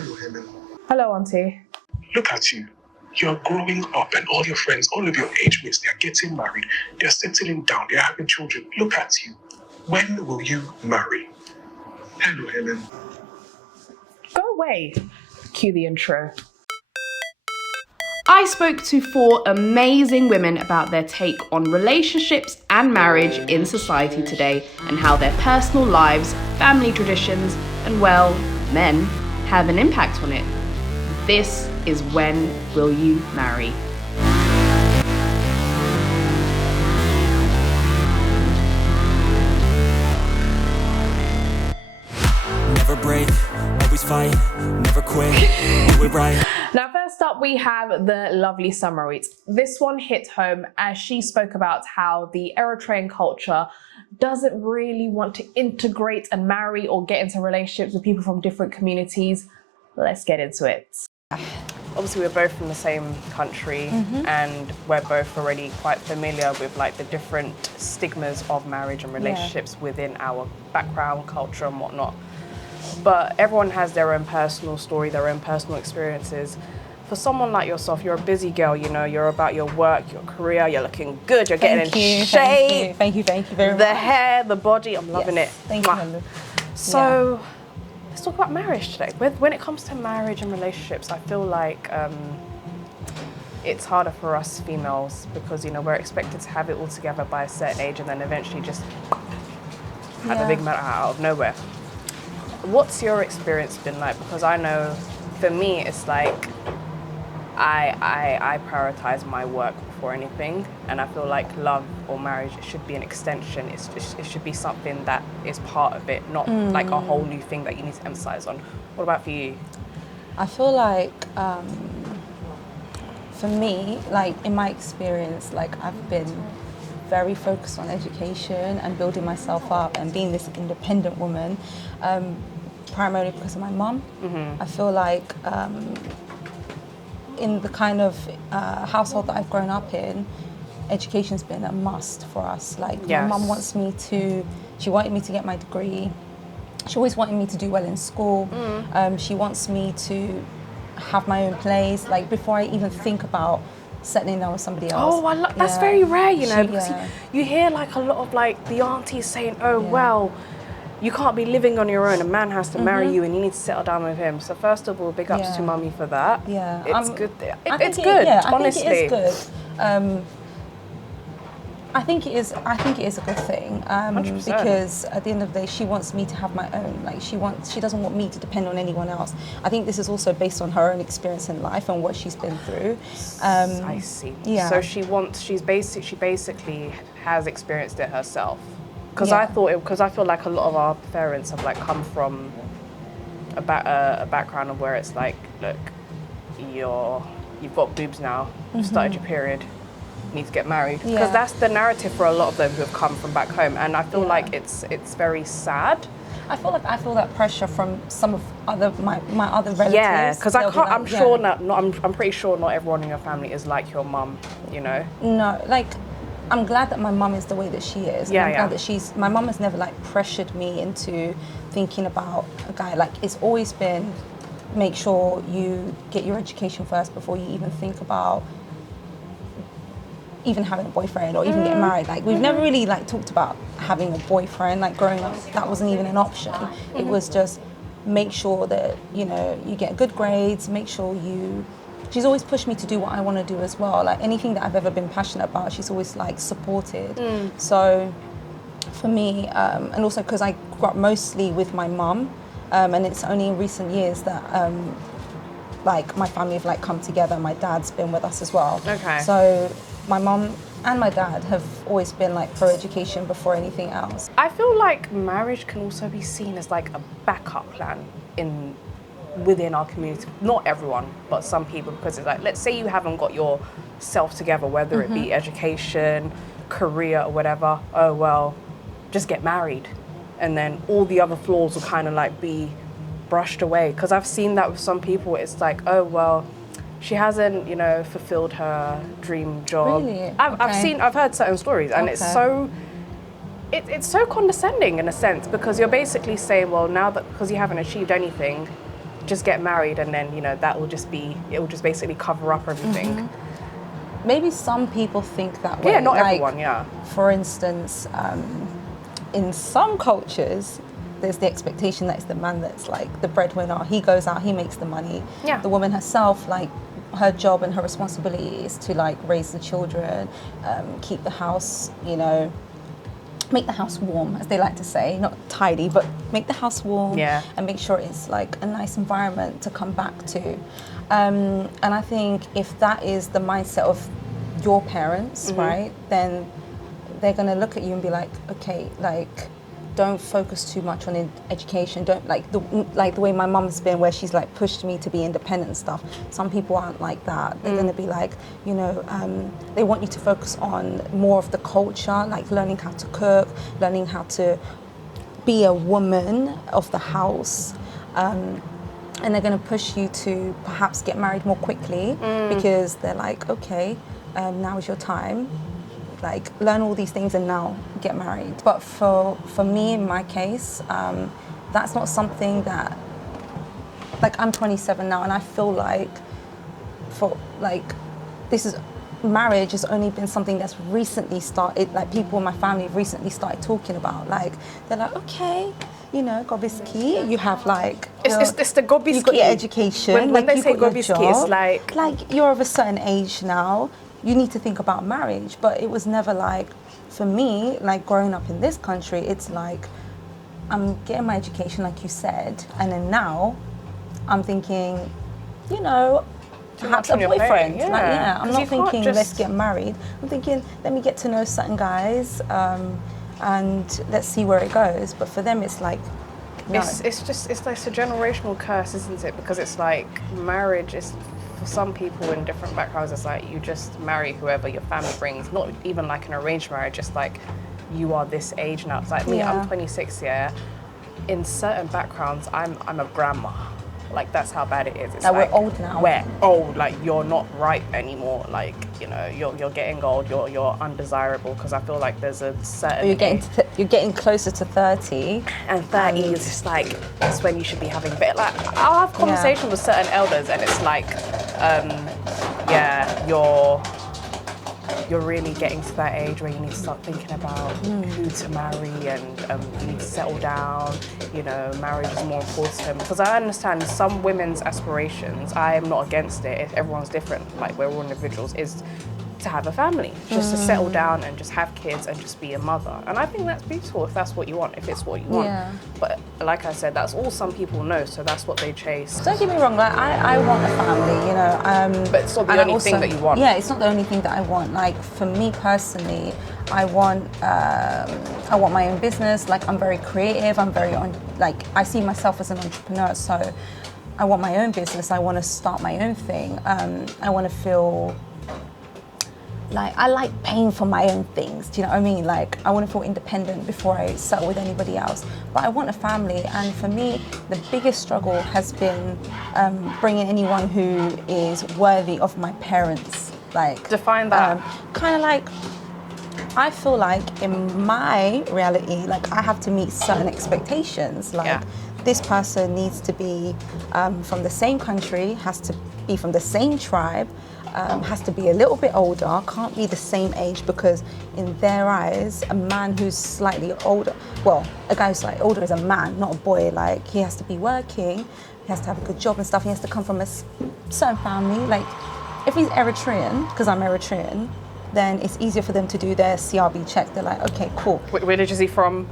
Hello, Helen. Hello, Auntie. Look at you. You're growing up and all your friends, all of your age mates, they're getting married. They're settling down. They're having children. Look at you. When will you marry? Hello, Helen. Go away. Cue the intro. I spoke to 4 amazing women about their take on relationships and marriage in society today and how their personal lives, family traditions, and, well, men have an impact on it. This is When Will You Marry? Never break, always fight, never quit, do it right. Now, first up, we have the lovely Summer Eats. This one hit home as she spoke about how the Eritrean culture doesn't really want to integrate and marry or get into relationships with people from different communities. Let's get into it. Obviously, we're both from the same country, and we're both already quite familiar with like the different stigmas of marriage and relationships within our background, culture, and whatnot. But everyone has their own personal story, their own personal experiences. For someone like yourself, you're a busy girl, you know, you're about your work, your career, you're looking good, you're getting in shape. Thank you very much. The hair, the body, I'm loving it. Thank you. So, let's talk about marriage today. When it comes to marriage and relationships, I feel like it's harder for us females because, you know, we're expected to have it all together by a certain age and then eventually just have a big matter out of nowhere. What's your experience been like? Because I know for me, it's like I prioritize my work before anything, and I feel like love or marriage, it should be an extension. It should be something that is part of it, not like a whole new thing that you need to emphasize on. What about for you? I feel like for me, like in my experience, like I've been very focused on education and building myself up and being this independent woman, primarily because of my mum. I feel like in the kind of household that I've grown up in, education's been a must for us. Like my mum she wanted me to get my degree. She always wanted me to do well in school. She wants me to have my own place, like before I even think about settling down with somebody else. Oh, that's very rare, you know, because you hear like a lot of like the aunties saying, well, you can't be living on your own, a man has to marry you and you need to settle down with him. So first of all, big ups to mummy for that. It's good. It's good, honestly. I think it is good. I think it is a good thing, because at the end of the day, she wants me to have my own. Like she doesn't want me to depend on anyone else. I think this is also based on her own experience in life and what she's been through. I see. Yeah. So she basically has experienced it herself. Because I feel like a lot of our parents have like come from a background of where it's like, look, you've got boobs now, you've started your period. Need to get married, because that's the narrative for a lot of them who have come from back home, and I feel like it's very sad. I feel that pressure from some of my other relatives. Yeah, because I'm pretty sure not everyone in your family is like your mum, you know. No, like I'm glad that my mum is the way that she is. I'm glad that my mum has never like pressured me into thinking about a guy. Like it's always been, make sure you get your education first before you even think about even having a boyfriend or even getting married. Like we've never really like talked about having a boyfriend. Like growing up, that wasn't even an option. It was just make sure that, you know, you get good grades, make sure she's always pushed me to do what I want to do as well. Like anything that I've ever been passionate about, she's always like supported. So for me, and also because I grew up mostly with my mum, and it's only in recent years that like my family have like come together. My dad's been with us as well. Okay. So my mum and my dad have always been like pro education before anything else. I feel like marriage can also be seen as like a backup plan within our community. Not everyone, but some people, because it's like, let's say you haven't got yourself together, whether it be education, career or whatever, oh well, just get married. And then all the other flaws will kind of like be brushed away. Because I've seen that with some people, it's like, oh well, she hasn't, you know, fulfilled her dream job. Really? I've heard certain stories, and it's so condescending in a sense, because you're basically saying, well, now that because you haven't achieved anything, just get married and then, you know, it will just basically cover up everything. Maybe some people think that way. Yeah, not like, everyone, yeah. For instance, in some cultures, there's the expectation that it's the man that's like the breadwinner. He goes out, he makes the money. Yeah. The woman herself, like, her job and her responsibility is to like raise the children, keep the house, you know, make the house warm, as they like to say, not tidy, but make the house warm, Yeah. and make sure it's like a nice environment to come back to. And I think if that is the mindset of your parents, right, then they're gonna look at you and be like, okay, like, don't focus too much on education. Don't like the way my mum's been, where she's like pushed me to be independent and stuff. Some people aren't like that. They're gonna be like, you know, they want you to focus on more of the culture, like learning how to cook, learning how to be a woman of the house. And they're going to push you to perhaps get married more quickly because they're like, okay, now is your time. Like, learn all these things and now get married. But for me, in my case, that's not something that, like, I'm 27 now, and I feel like marriage has only been something that's recently started, like people in my family have recently started talking about. Like, they're like, okay, you know, Gobiski, you have like... It's the Gobiski. You've got your education. When like, they you've say got your Gobiski, job. it's like... Like, you're of a certain age now, you need to think about marriage. But it was never like, for me, like growing up in this country, it's like, I'm getting my education, like you said, and then now I'm thinking, you know, perhaps a boyfriend. Yeah. Like, yeah, I'm not thinking just... let's get married. I'm thinking, let me get to know certain guys, and let's see where it goes. But for them, it's like, no. It's like a generational curse, isn't it? Because it's like marriage is, for some people in different backgrounds, it's like you just marry whoever your family brings. Not even like an arranged marriage, just like you are this age now. It's like me, I'm 26, yeah. In certain backgrounds, I'm a grandma. Like, that's how bad it is. It's like, like we're old now. We're old. Like, you're not ripe anymore. Like, you know, you're getting old. You're undesirable. Because I feel like there's a certain. You're getting closer to 30. And 30 is just like, that's when you should be having. But like, I'll have conversations with certain elders, and it's like, yeah, you're really getting to that age where you need to start thinking about who to marry, and you need to settle down. You know, marriage is more important to them. Because I understand some women's aspirations, I am not against it, if everyone's different, like we're all individuals, is to have a family, just to settle down and just have kids and just be a mother. And I think that's beautiful if that's what you want, if it's what you want. Yeah. But like I said, that's all some people know, so that's what they chase. Don't get me wrong, like I want a family, you know. But it's not the only thing that you want. Yeah, it's not the only thing that I want. Like, for me personally, I want my own business. Like, I'm very creative. I see myself as an entrepreneur. So I want my own business. I want to start my own thing. I want to feel like I like paying for my own things. Do you know what I mean? Like, I want to feel independent before I settle with anybody else. But I want a family, and for me, the biggest struggle has been bringing anyone who is worthy of my parents. Like, define that. Kind of like, I feel like in my reality, like, I have to meet certain expectations. Like, this person needs to be from the same country, has to be from the same tribe, has to be a little bit older, can't be the same age, because in their eyes, a man who's slightly older, well, a guy who's slightly older is a man, not a boy. Like, he has to be working, he has to have a good job and stuff, he has to come from a certain family. Like, if he's Eritrean, because I'm Eritrean, then it's easier for them to do their CRB check. They're like, okay, cool. Which village is he from?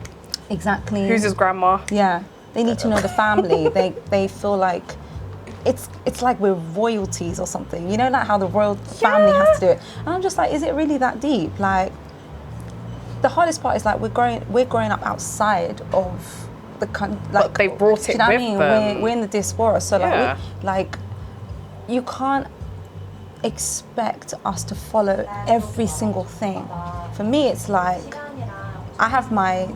Exactly. Who's his grandma? Yeah, they need to know the family. They feel like it's like we're royalties or something. You know, like how the royal family has to do it. And I'm just like, is it really that deep? Like, the hardest part is like we're growing up outside of the country. Like, but they brought it you know with what I mean? them. We're in the diaspora, so like you can't expect us to follow every single thing. For me, it's like I have my,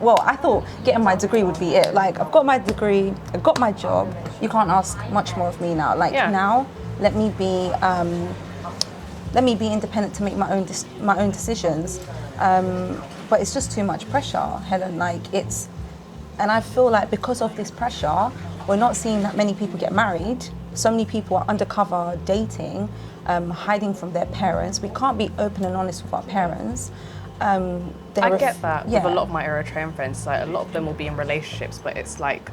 well, I thought getting my degree would be it. Like, I've got my degree, I've got my job. You can't ask much more of me now. Like, now, let me be independent to make my own decisions. But it's just too much pressure, Helen. Like, and I feel like because of this pressure, we're not seeing that many people get married. So many people are undercover dating, hiding from their parents. We can't be open and honest with our parents. I get that with a lot of my Eritrean friends. Like, a lot of them will be in relationships, but it's like,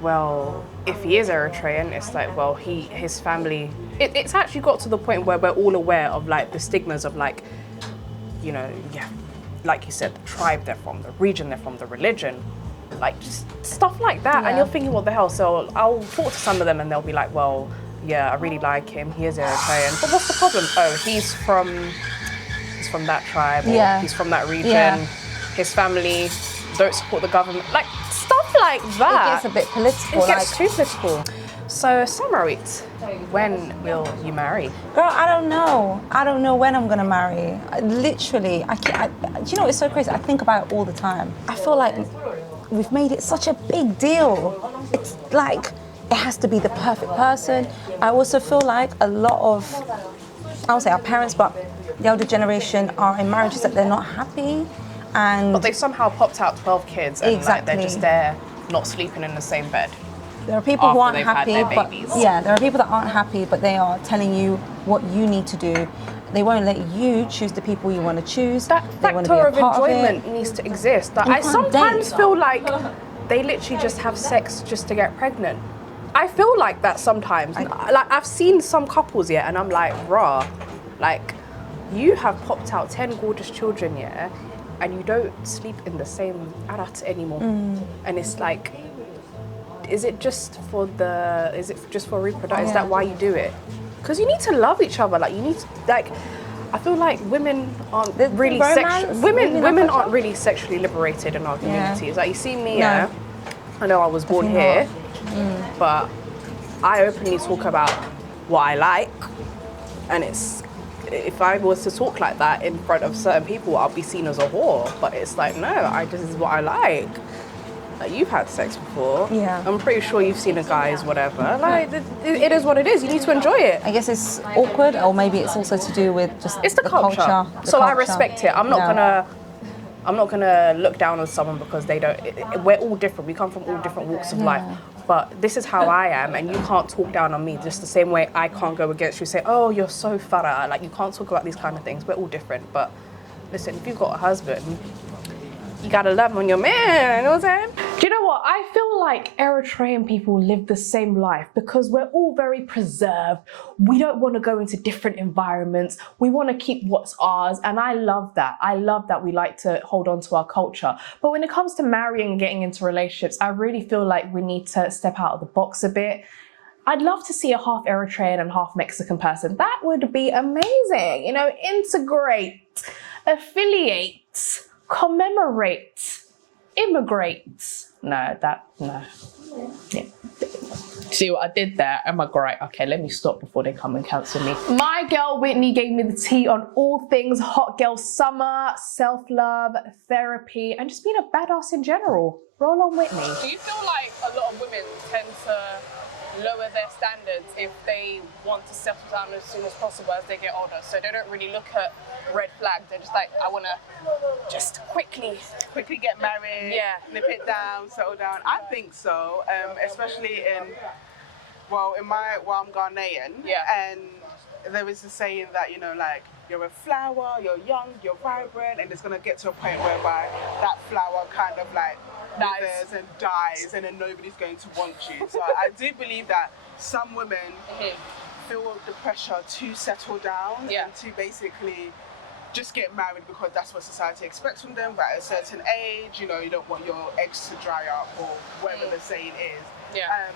well, if he is Eritrean, it's like, well, his family. It's actually got to the point where we're all aware of like the stigmas of like, you know, like you said, the tribe they're from, the region they're from, the religion, like just stuff like that. And you're thinking, what the hell? So I'll talk to some of them, and they'll be like, well, yeah, I really like him. He is Eritrean, but what's the problem? Oh, he's from that tribe, or he's from that region. His family don't support the government, like stuff like that. It gets a bit political. It gets too political. So, Summerit, when will you marry? Girl, I don't know. I don't know when I'm gonna marry. Literally, do you know, it's so crazy. I think about it all the time. I feel like we've made it such a big deal. It's like it has to be the perfect person. I also feel like a lot of, I won't say our parents, but the older generation are in marriages that they're not happy, and but they somehow popped out 12 kids, and like, they're just there, not sleeping in the same bed. There are people who aren't they've happy, had their but babies. there are people that aren't happy, but they are telling you what you need to do. They won't let you choose the people you want to choose. That They want to factor be a of part enjoyment of it. needs to exist. Like, You I can't sometimes date. feel like they literally just have sex just to get pregnant. I feel like that sometimes. Like, I've seen some couples, and I'm like, rah, like, you have popped out 10 gorgeous children, and you don't sleep in the same arat anymore. And it's like, is it just for reproduction? Is that why you do it? Because you need to love each other. Like, you need to, like, I feel like women aren't really women aren't really sexually liberated in our communities. Like, you see me, I know I was born here, but I openly talk about what I like, and it's, if I was to talk like that in front of certain people, I'll be seen as a whore. But it's like, no, this is what I like. Like, you've had sex before. Yeah. I'm pretty sure you've seen a guy's whatever. Like, it is what it is. You need to enjoy it. I guess it's awkward, or maybe it's also to do with just It's the culture. I respect it. I'm not gonna look down on someone because they don't. We're all different. We come from all different walks of life. But this is how I am, and you can't talk down on me just the same way I can't go against you. Say, oh, you're so farah. Like, you can't talk about these kind of things. We're all different. But listen, if you've got a husband, you gotta love on your man. You know what I'm saying? Do you know what? I feel like Eritrean people live the same life because we're all very preserved. We don't want to go into different environments. We want to keep what's ours. And I love that. I love that we like to hold on to our culture. But when it comes to marrying and getting into relationships, I really feel like we need to step out of the box a bit. I'd love to see a half Eritrean and half Mexican person. That would be amazing. You know, integrate, affiliate, commemorate, immigrate. No. Yeah. See what I did there? Immigrate. Okay, let me stop before they come and cancel me. My girl Whitney gave me the tea on all things hot girl summer, self-love, therapy, and just being a badass in general. Roll on, Whitney. Do you feel like a lot of women tend to lower their standards if they want to settle down as soon as possible as they get older? So they don't really look at red flags. They're just like, I want to just quickly get married, nip it down, settle down. I think so, especially I'm Ghanaian, and there is a saying that, you know, like, you're a flower, you're young, you're vibrant, and it's going to get to a point whereby that flower kind of like withers and dies, and then nobody's going to want you. So I do believe that some women feel the pressure to settle down and to basically just get married because that's what society expects from them. But at a certain age, you know, you don't want your eggs to dry up or whatever the saying is.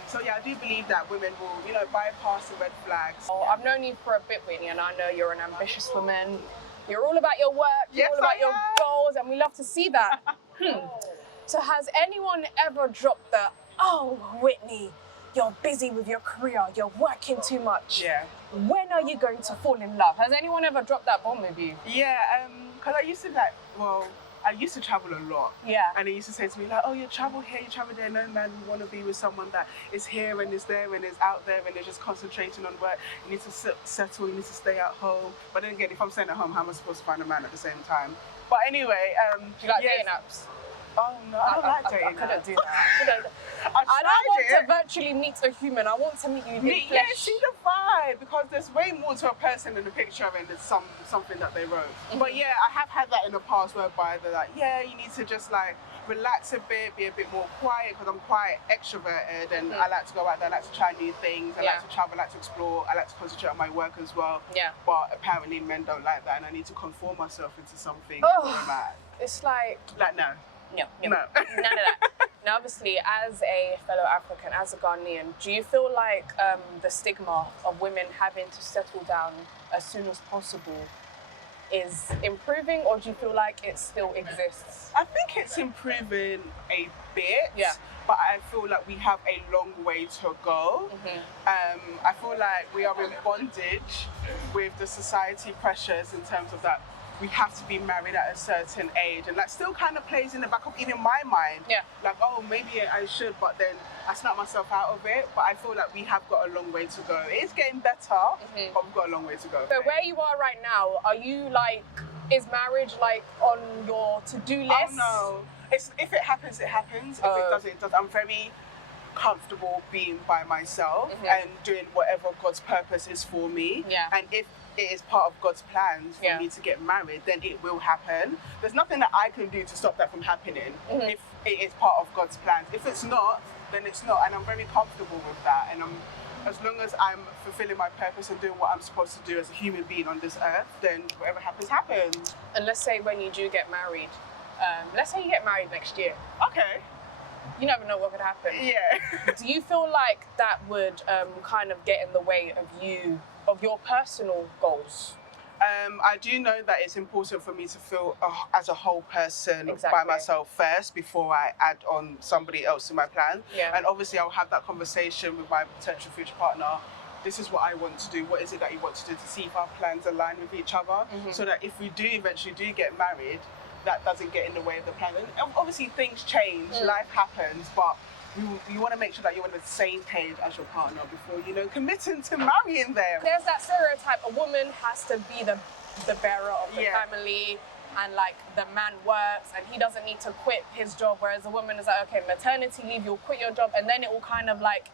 So I do believe that women will, you know, bypass the red flags. Oh, I've known you for a bit, Whitney, and I know you're an ambitious woman. You're all about your work, you're all about your goals, and we love to see that. So has anyone ever dropped the, oh, Whitney, you're busy with your career, you're working too much. When are you going to fall in love? Has anyone ever dropped that bomb with you? Because I used to travel a lot. And they used to say to me, like, oh, you travel here, you travel there. No man would want to be with someone that is here and is there and is out there and they're just concentrating on work. You need to settle, you need to stay at home. But then again, if I'm staying at home, how am I supposed to find a man at the same time? But anyway, do you like dating apps? Oh no, I don't like I dating. couldn't do that. I I don't want tried to virtually meet a human. I want to meet you in Yeah, flesh. see the vibe, because there's way more to a person in the picture than there's something that they wrote. But yeah, I have had that in the past whereby they're like, yeah, you need to just like relax a bit, be a bit more quiet, because I'm quite extroverted and I like to go out there, I like to try new things, I like to travel, I like to explore, I like to concentrate on my work as well. Yeah. But apparently men don't like that, and I need to conform myself into something. It's like no. No. No. None of that. Now, obviously, as a fellow African, as a Ghanaian, do you feel like the stigma of women having to settle down as soon as possible is improving, or do you feel like it still exists? I think it's improving a bit. Yeah. But I feel like we have a long way to go. I feel like we are in bondage with the society pressures in terms of that we have to be married at a certain age, and that still kind of plays in the back of even my mind. Yeah. Like, oh, maybe I should, but then I snap myself out of it. But I feel like we have got a long way to go. It's getting better, but we've got a long way to go. So where you are right now, are you like, is marriage like on your to-do list? Oh no. If it happens, it happens. If it doesn't, it doesn't. I'm very comfortable being by myself and doing whatever God's purpose is for me. Yeah. And if it is part of God's plans for me to get married, then it will happen. There's nothing that I can do to stop that from happening if it is part of God's plans. If it's not, then it's not. And I'm very comfortable with that. And as long as I'm fulfilling my purpose and doing what I'm supposed to do as a human being on this earth, then whatever happens, happens. And let's say when you do get married, let's say you get married next year. Okay. You never know what could happen. Yeah. Do you feel like that would kind of get in the way of your personal goals? I do know that it's important for me to feel as a whole person by myself first before I add on somebody else to my plan. Yeah. And obviously I'll have that conversation with my potential future partner. This is what I want to do. What is it that you want to do, to see if our plans align with each other, so that if we do eventually get married, that doesn't get in the way of the plan. And obviously things change, life happens, but you want to make sure that you're on the same page as your partner before, committing to marrying them. There's that stereotype, a woman has to be the bearer of the family, and like the man works and he doesn't need to quit his job, whereas a woman is like, okay, maternity leave, you'll quit your job, and then it will kind of like,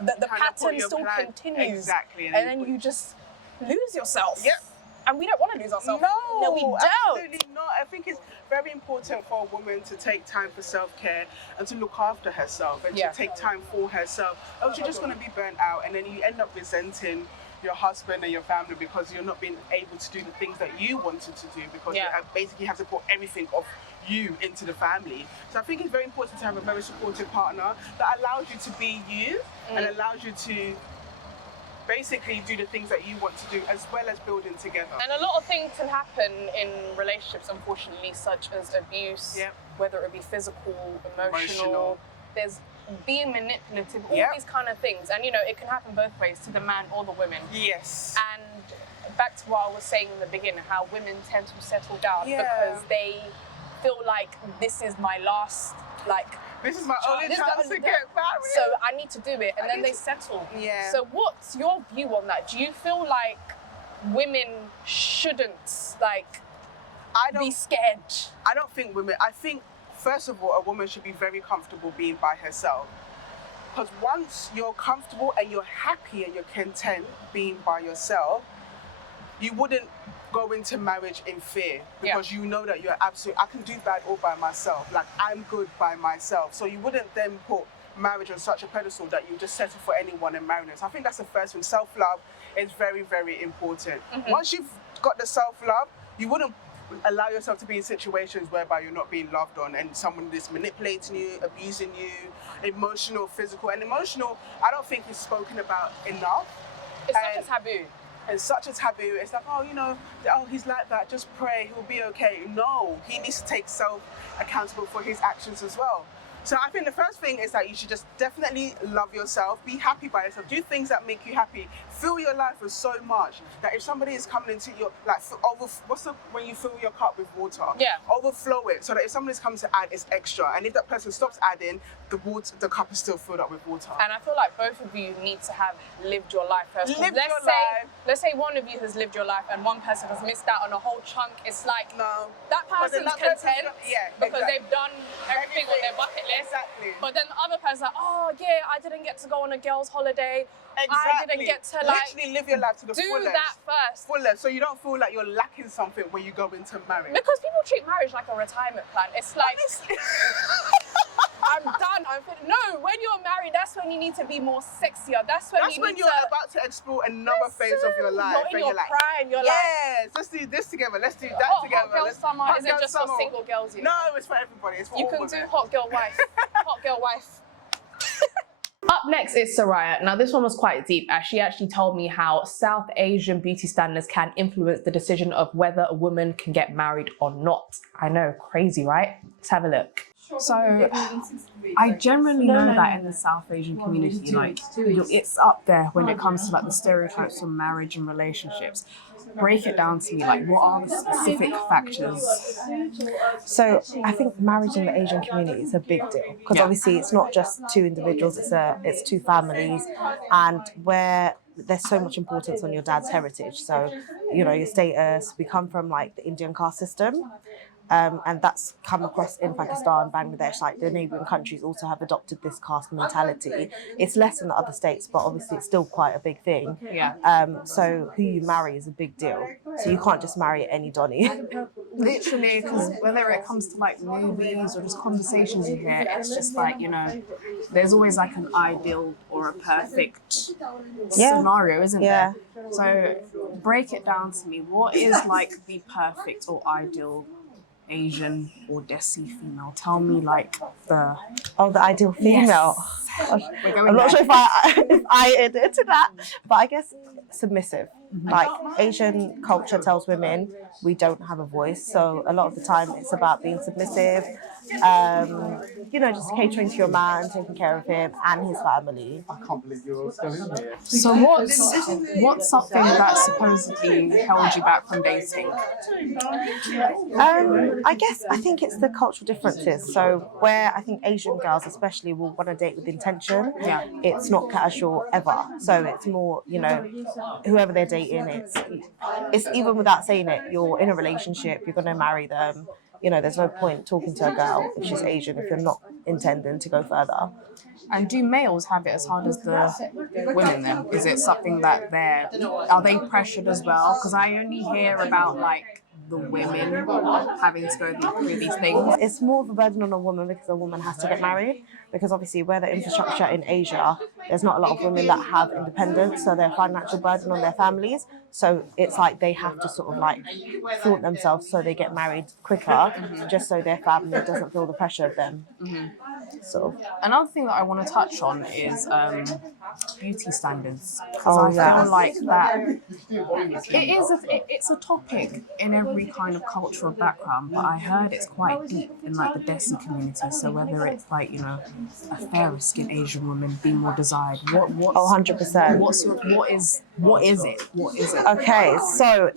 the pattern still continues. Exactly. And then you just lose yourself. Yep. And we don't want to lose ourselves. No, we don't. Absolutely not. I think it's very important for a woman to take time for self-care and to look after herself and to take time for herself. Else you're just going to be burnt out, and then you end up resenting your husband and your family because you're not being able to do the things that you wanted to do, because you basically have to put everything of you into the family. So I think it's very important to have a very supportive partner that allows you to be you and allows you to basically do the things that you want to do, as well as building together. And a lot of things can happen in relationships, unfortunately, such as abuse, whether it be physical, emotional. There's being manipulative, all these kind of things. And it can happen both ways, to the man or the women. Yes. And back to what I was saying in the beginning, how women tend to settle down because they feel like this is my last, this is my only chance to get married. So I need to do it, and then they settle. Yeah. So what's your view on that? Do you feel like women shouldn't be scared? I don't think women. I think first of all, a woman should be very comfortable being by herself. Because once you're comfortable and you're happy and you're content being by yourself, you wouldn't go into marriage in fear, because you know that you're I can do that all by myself. Like, I'm good by myself. So you wouldn't then put marriage on such a pedestal that you just settle for anyone and marry them. So I think that's the first thing. Self-love is very, very important. Once you've got the self-love, you wouldn't allow yourself to be in situations whereby you're not being loved on and someone is manipulating you, abusing you, emotional, physical. And emotional, I don't think is spoken about enough. It's such a taboo. It's such a taboo. It's like, he's like that, just pray, he'll be okay. No, he needs to take self-accountable for his actions as well. So I think the first thing is that you should just definitely love yourself, be happy by yourself, do things that make you happy, fill your life with so much that if somebody is coming into your, like, when you fill your cup with water? Yeah. Overflow it, so that if somebody's coming to add, it's extra. And if that person stops adding, the cup is still filled up with water. And I feel like both of you need to have lived your life first. Let's say one of you has lived your life and one person has missed out on a whole chunk. It's like, No. that person's content because exactly. they've done everything on their bucket list. Exactly. But then the other person's like, oh yeah, I didn't get to go on a girl's holiday. Exactly. I didn't get to literally live your life to the do fullest. that first. Fullest, so you don't feel like you're lacking something when you go into marriage. Because people treat marriage like a retirement plan. It's like, Honestly. I'm done. No, when you're married, that's when you need to be more sexier. That's when You're about to explore another phase of your life. You're in your like, prime. You're yes, let's do this together. Let's do that hot together. girl Let's- summer. hot Is it girl just summer. for single girls? No, it's for everybody. It's for You all can women. do hot girl wife. Hot girl wife. Up next is Soraya. Now, this one was quite deep, as she actually told me how South Asian beauty standards can influence the decision of whether a woman can get married or not. I know, crazy, right? Let's have a look. So, I generally know that in the South Asian community, like, it's up there when it comes to like the stereotypes of marriage and relationships. Break it down to me, like, what are the specific factors? So I think marriage in the Asian community is a big deal because obviously it's not just two individuals, it's two families, and where there's so much importance on your dad's heritage. So, you know, your status, we come from like the Indian caste system. And that's come across in Pakistan, Bangladesh, like the neighbouring countries also have adopted this caste mentality. It's less in the other states, but obviously it's still quite a big thing. Yeah. So who you marry is a big deal. So you can't just marry any Donny. Literally, because whether it comes to like movies or just conversations you hear, it's just like, you know, there's always like an ideal or a perfect scenario, isn't there? So break it down to me. What is like the perfect or ideal Asian or Desi female? Tell me like the ideal female. We're going I'm not there. sure if I adhere to that, but I guess submissive. Like Asian culture tells women we don't have a voice, so a lot of the time it's about being submissive, you know, just catering to your man, taking care of him and his family. I can't believe you're still in here. So what's something that supposedly held you back from dating? I think it's the cultural differences. So where I think Asian girls especially will want to date with intention, it's not casual ever. So it's more, you know, whoever they're dating, it's even without saying it, you're in a relationship, you're going to marry them. You know, there's no point talking to a girl if she's Asian if you're not intending to go further. And do males have it as hard as the women then? Is it something that are they pressured as well? Because I only hear about like the women having to go through these things. It's more of a burden on a woman because a woman has to get married. Because obviously, where the infrastructure in Asia, there's not a lot of women that have independence, so they're a financial burden on their families. So it's like they have to sort of like flaunt themselves so they get married quicker, just so their family doesn't feel the pressure of them. So another thing that I want to touch on is beauty standards, because I feel like that it's a topic in every kind of cultural background, but I heard it's quite deep in like the Desi community. So whether it's like, you know, a fairer skinned Asian woman being more desired, what 100%. What is it? Okay, so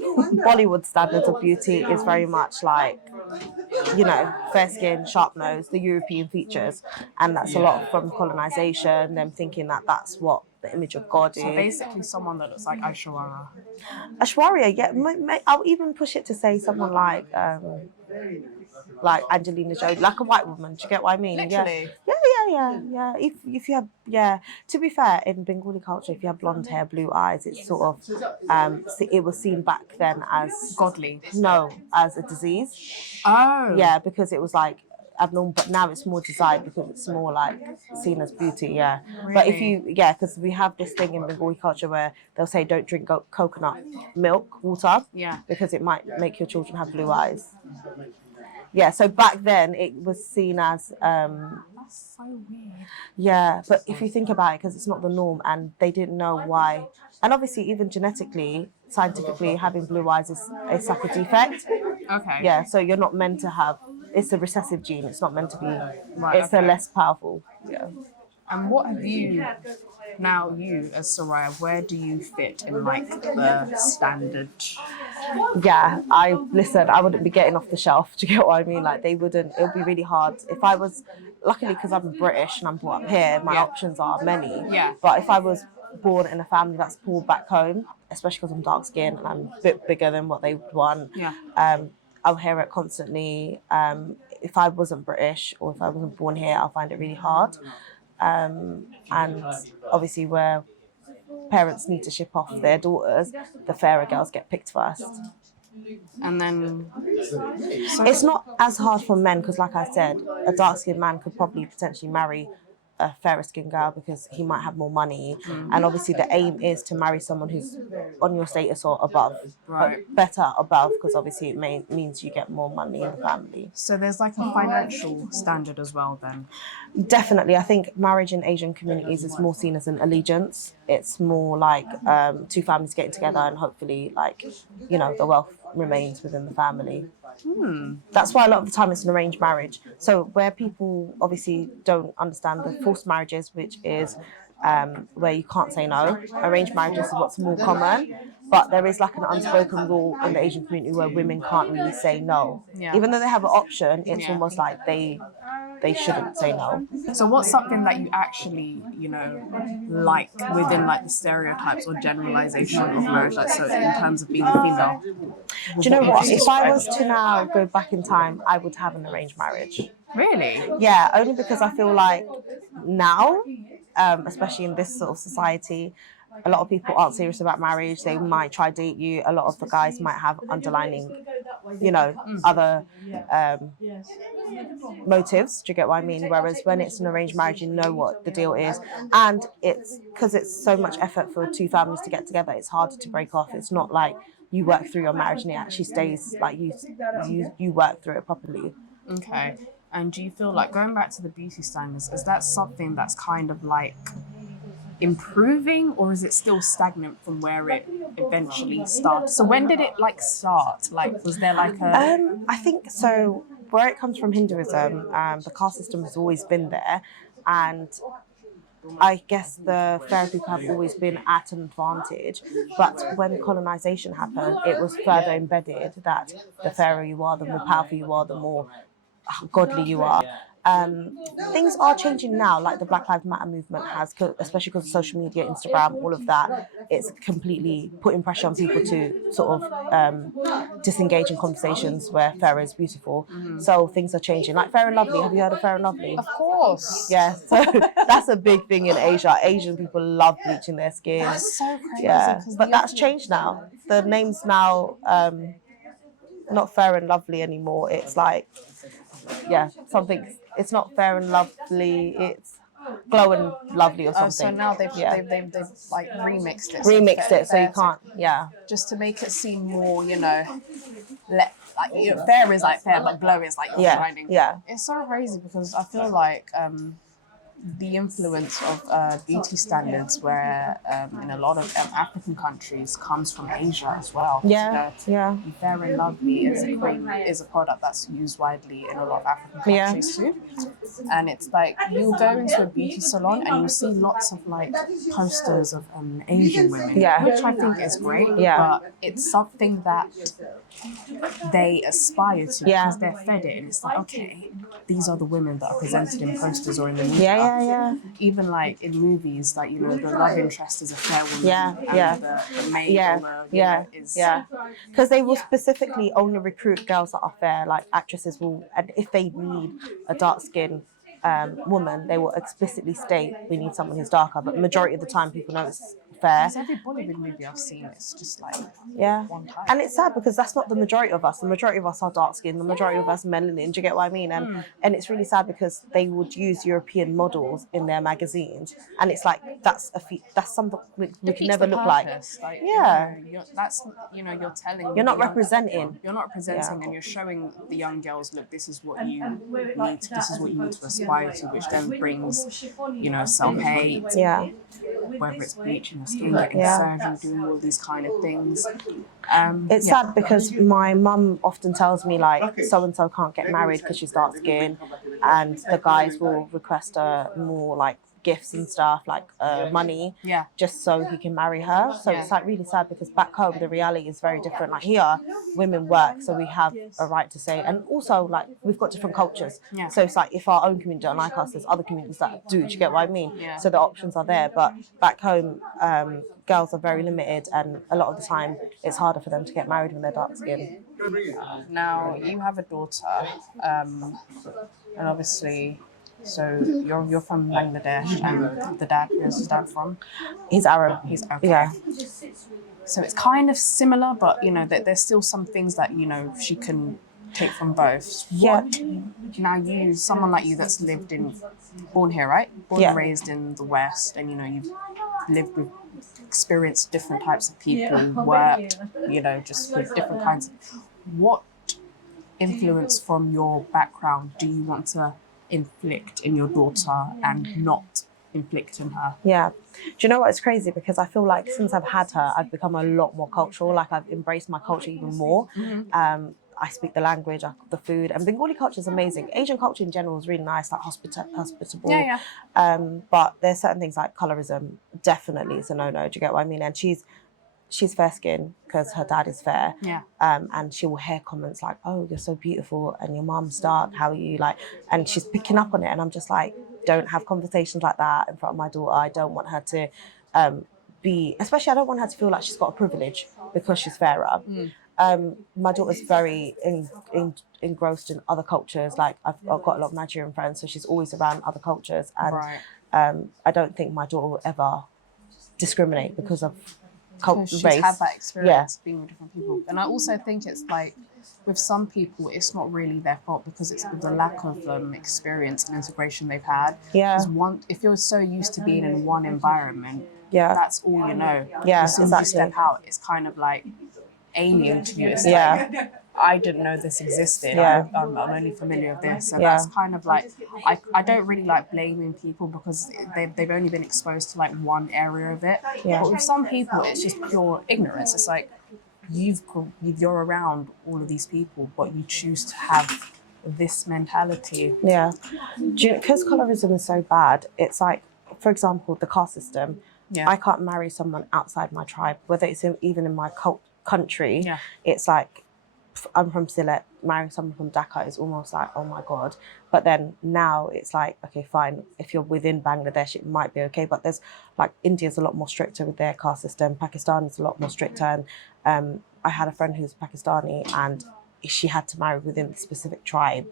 Bollywood standards of beauty is very much like, you know, fair skin, sharp nose, the European features, and that's a lot from colonization, them thinking that that's what the image of God is. So basically someone that looks like Aishwarya. Ashwarya, yeah, I'll even push it to say someone like Angelina Jolie, like a white woman. Do you get what I mean? Literally. Yeah. If you have, to be fair, in Bengali culture, if you have blonde hair, blue eyes, it's sort of, it was seen back then as godly. No, as a disease. Oh. Yeah, because it was like abnormal, but now it's more desired because it's more like seen as beauty, yeah. Really? But if you, because we have this thing in Bengali culture where they'll say don't drink coconut milk, water, because it might make your children have blue eyes. Yeah, so back then it was seen as... That's so weird. Yeah, but if you think about it, because it's not the norm and they didn't know why. And obviously even genetically, scientifically, having blue eyes is like a defect. Okay. Yeah, so you're not meant to have it's a recessive gene. It's not meant to be. Right, It's a less powerful. Yeah. And what have you, now you as Soraya, where do you fit in like the standard? Yeah, I wouldn't be getting off the shelf. Do you get what I mean? Like they wouldn't. It would be really hard if I was. Luckily, because I'm British and I'm brought up here, my options are many. Yeah. But if I was born in a family that's poor back home, especially because I'm dark skinned and I'm a bit bigger than what they would want, I'll hear it constantly. If I wasn't British or if I wasn't born here, I'll find it really hard. And obviously, where parents need to ship off their daughters, the fairer girls get picked first. And then It's not as hard for men because, like I said, a dark-skinned man could probably potentially marry a fairer-skinned girl because he might have more money. And obviously, the aim is to marry someone who's on your status or above, but better above because obviously it means you get more money in the family. So there's like a financial standard as well then? Definitely. I think marriage in Asian communities is more seen as an allegiance. It's more like two families getting together and hopefully like, the wealth remains within the family. That's why a lot of the time it's an arranged marriage. So where people obviously don't understand the forced marriages, which is where you can't say no. Arranged marriages is what's more common, but there is like an unspoken rule in the Asian community where women can't really say no. Yeah. Even though they have an option, it's almost like they shouldn't say no. So what's something that you actually, like within like the stereotypes or generalization of marriage, like so in terms of being a female? Do you know what? If I was to now go back in time, I would have an arranged marriage. Really? Yeah, only because I feel like now, especially in this sort of society, a lot of people aren't serious about marriage. They might try to date you. A lot of the guys might have underlining, other motives. Do you get what I mean? Whereas when it's an arranged marriage, you know what the deal is. And it's because it's so much effort for two families to get together, it's harder to break off. It's not like you work through your marriage and it actually stays like you work through it properly. Okay. And do you feel like, going back to the beauty standards, is that something that's kind of like improving, or is it still stagnant from where it eventually started? So when did it like start? Like, was there like a... I think so. Where it comes from Hinduism, the caste system has always been there, and I guess the fairer people have always been at an advantage. But when colonization happened, it was further embedded that the fairer you are, the more powerful you are, the more godly you are. Things are changing now, like the Black Lives Matter movement has, especially because of social media, Instagram, all of that. It's completely putting pressure on people to sort of disengage in conversations where fair is beautiful. So things are changing. Like Fair and Lovely. Have you heard of Fair and Lovely? Of course. Yeah, so that's a big thing in Asia. Asian people love bleaching their skin. That's so crazy. Yeah, but that's changed now. The name's now not Fair and Lovely anymore. It's like, something. It's not Fair and Lovely. It's Glow and Lovely or something. So now they've like remixed it. So you can't. Yeah. Just to make it seem more, fair is like fair, but glow is like shining. Yeah. It's so crazy because I feel like the influence of beauty standards, where in a lot of African countries, comes from Asia as well. Yeah. Fair and Lovely is a cream, is a product that's used widely in a lot of African countries too. And it's like you go into a beauty salon and you see lots of like posters of Asian women, which I think is great. But it's something that they aspire to because they're fed it, and it's like, okay, these are the women that are presented in posters or in the media. Even like in movies, like the love interest is a fair woman. The maid is because they will specifically only recruit girls that are fair. Like actresses will, and if they need a dark skin woman, they will explicitly state we need someone who's darker. But majority of the time, people know it's fair. Because every Bollywood movie I've seen, it's just like one type. And it's sad because that's not the majority of us. The majority of us are dark skinned. The majority of us are melanin. Do you get what I mean? And it's really sad because they would use European models in their magazines, and it's like that's something we can never look like. You're telling. You're not representing. You're not representing, and you're showing the young girls, look, this is what you need. This is what you need to aspire to, which then brings, self-hate. whether it's bleaching your skin, getting surgery, doing all these kind of things. It's sad because my mum often tells me like so and so can't get married because she's dark skinned, and the guys will request more like gifts and stuff like money, just so he can marry her. So it's like really sad because back home the reality is very different. Like here, women work, so we have a right to say, and also like we've got different cultures. So it's like if our own community don't like us, there's other communities that do. Do you get what I mean? So the options are there, but back home, girls are very limited, and a lot of the time it's harder for them to get married when they're dark skinned. Now you have a daughter, and obviously. So you're from Bangladesh, and the dad, where's his dad from? He's Arab. He's okay. Yeah. So it's kind of similar, but you know there's still some things that you know she can take from both. What now? You, someone like you that's born here, right? Born and raised in the West, and you know you've lived with, experienced different types of people, worked, you know, just with different kinds. What influence from your background do you want to inflict in your daughter and not inflict in her? Yeah. Do you know what? It's crazy because I feel like since I've had her, I've become a lot more cultural. Like I've embraced my culture even more. I speak the language, the food, and Bengali culture is amazing. Asian culture in general is really nice, like hospitable. But there's certain things like colorism, definitely it's a no-no. Do you get what I mean? And she's fair skinned because her dad is fair. And she will hear comments like, "Oh, you're so beautiful," and "Your mum's dark. How are you?" Like, and she's picking up on it, and I'm just like, don't have conversations like that in front of my daughter. I don't want her to especially I don't want her to feel like she's got a privilege because she's fairer. My daughter's very engrossed in other cultures. Like I've got a lot of Nigerian friends, so she's always around other cultures, and I don't think my daughter will ever discriminate because of She's race. had that experience being with different people. And I also think it's like with some people it's not really their fault because it's the lack of experience and integration they've had. If you're so used to being in one environment, that's all you know. As soon as you step out, it's kind of like alien to you. It's like, I didn't know this existed. I'm only familiar with this. So that's kind of like, I don't really like blaming people because they've only been exposed to like one area of it. But with some people, it's just pure ignorance. It's like, you're around all of these people, but you choose to have this mentality. Because colorism is so bad, it's like, for example, the caste system. I can't marry someone outside my tribe, whether it's even in my country. It's like, I'm from Sylhet, marrying someone from Dhaka is almost like, oh my God. But then now it's like, okay, fine, if you're within Bangladesh, it might be okay. But there's like, India's a lot more stricter with their caste system. Pakistan is a lot more stricter. And I had a friend who's Pakistani and she had to marry within the specific tribe.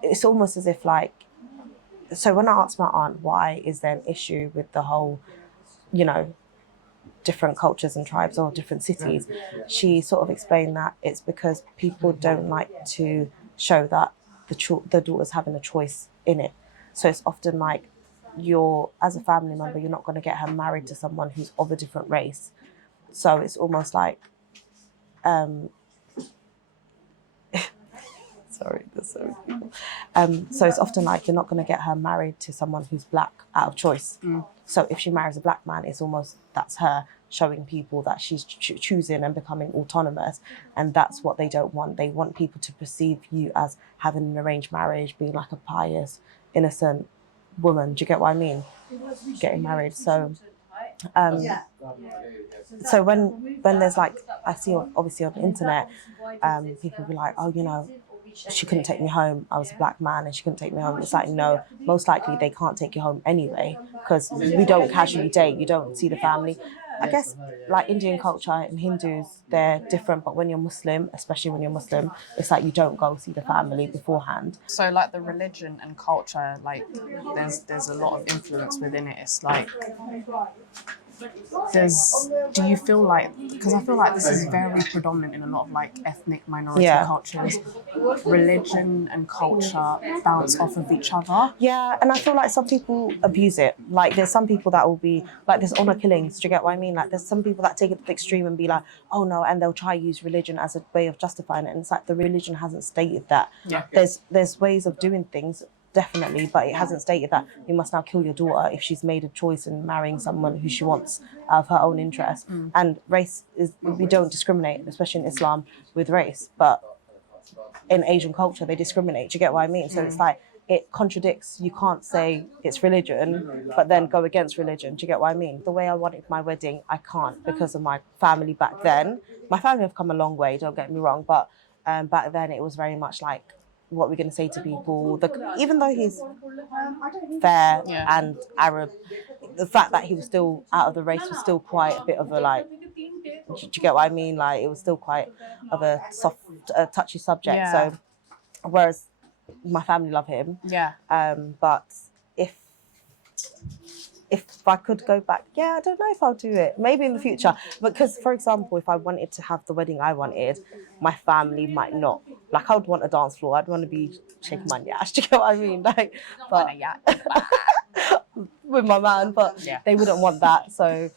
It's almost as if like, so when I asked my aunt, why is there an issue with the whole, you know, different cultures and tribes or different cities, she sort of explained that it's because people don't like to show that the daughter's having a choice in it. So it's often like as a family member, you're not going to get her married to someone who's of a different race. So it's almost like, sorry, that's so beautiful. So it's often like you're not going to get her married to someone who's black out of choice. So if she marries a black man, it's almost, that's her showing people that she's choosing and becoming autonomous. And that's what they don't want. They want people to perceive you as having an arranged marriage, being like a pious, innocent woman. Do you get what I mean? Getting married. So so when there's like, I see obviously on the internet, people be like, oh, you know, she couldn't take me home. I was a black man and she couldn't take me home. It's like, no, most likely they can't take you home anyway because we don't casually date. You don't see the family. I guess like Indian culture and Hindus, they're different. But when you're Muslim, especially when you're Muslim, it's like you don't go see the family beforehand. So like the religion and culture, like there's a lot of influence within it. It's like, do you feel like, because I feel like this is very predominant in a lot of like ethnic minority cultures, religion and culture bounce off of each other. And I feel like some people abuse it. Like there's some people that will be like, there's honor killings, do you get what I mean? Like there's some people that take it to the extreme and be like, oh no, and they'll try use religion as a way of justifying it, and it's like the religion hasn't stated that. There's ways of doing things. definitely, but it hasn't stated that you must now kill your daughter if she's made a choice in marrying someone who she wants out of her own interest. And race is, we don't discriminate, especially in Islam, with race, but in Asian culture they discriminate. Do you get what I mean? So it's like, it contradicts. You can't say it's religion but then go against religion. Do you get what I mean? The way I wanted my wedding, I can't because of my family back then. My family have come a long way, don't get me wrong, but back then it was very much like, what we're going to say to people. Even though he's fair and Arab, the fact that he was still out of the race was still quite a bit of a like, do you get what I mean? Like, it was still quite of a soft, touchy subject. So whereas my family love him, but if I could go back, I don't know if I'll do it. Maybe in the future. Because, for example, if I wanted to have the wedding I wanted, my family might not. Like, I would want a dance floor. I'd want to be shaking my yash. Do you get what I mean? Like, but with my man, but they wouldn't want that. So